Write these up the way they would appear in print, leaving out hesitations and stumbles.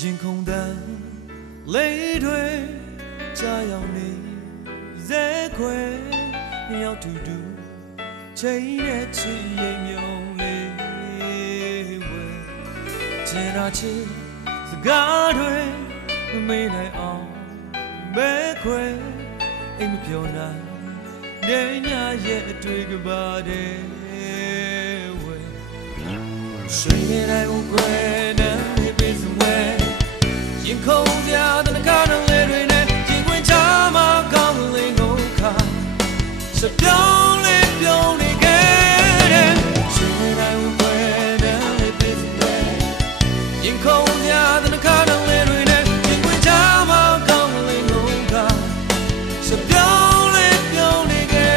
ရင်ခုန်တန်းလေးတွေကြာရောက်နေဇဲခွဲရောက်တူတူချိန်နဲ့ချီရင်မြုံလေးဝဲကျင်နာချီစကားတွေမမေ့နိုင်အောင်မဲခွဲအိမ်မပြောနိုင်နေညရဲ့အတွေ့ကပါတဲ့ဝဲရှိနေတိုင်းဦးခွဲနဲ့ပြေစဝဲရင်ခုန်ကြတဲ့ကားလေးတွေနဲ့ရင်ဝင်ချမှာကောင်းလေးငုံခါစပြောင်းလေးပြုံးနေခဲ့တဲ့ရှိနေတိုင်းဦးခွဲနဲ့ပြေစဝဲရင်ခုန်ကြတဲ့ကားလေးတွေနဲ့ရင်ဝင်ချမှာကောင်းလေးငုံခါစပြောင်းလေးပြုံးနေခဲ့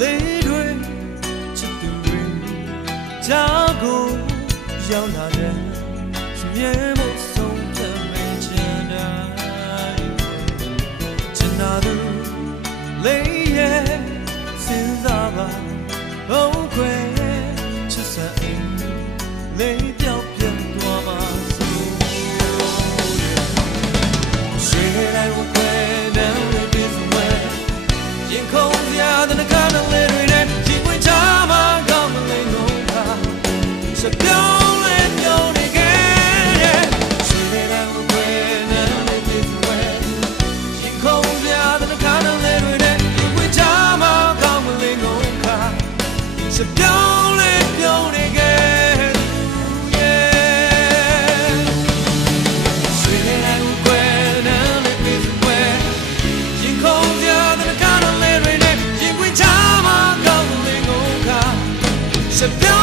လေးတွေချစ်သူတွေကြာကိုရောက်လာတဲ့စမြဲမို့ဆုံးဖြတ်မဲ့ချင်တိုင်းချင်နာသူလေးရဲ့စဉ်းစားပါဟုတ်ခွဲချစ်စံအိမ်လေးပြောင်းပြန်သွားပါစို့ရွှေတိုင်းဝခွဲတဲ့ပြေစဝဲရင်ခုန်ကြတဲ့ကားလေးတွေနဲ့ရင်ဝင်ချမှာကောင်းမလေးငုံခါစပြောင်းလေးပြုံးနေခဲ့တဲ့ရွှေတိုင်းဝခွဲတဲ့ပြေစဝဲရင်ခုန်ကြတဲ့ကားလေးတွေနဲ့ရင်ဝင်ချမှာကောင်းမလေးငုံခါစပြောင်းလေးပြုံးနေခဲ့So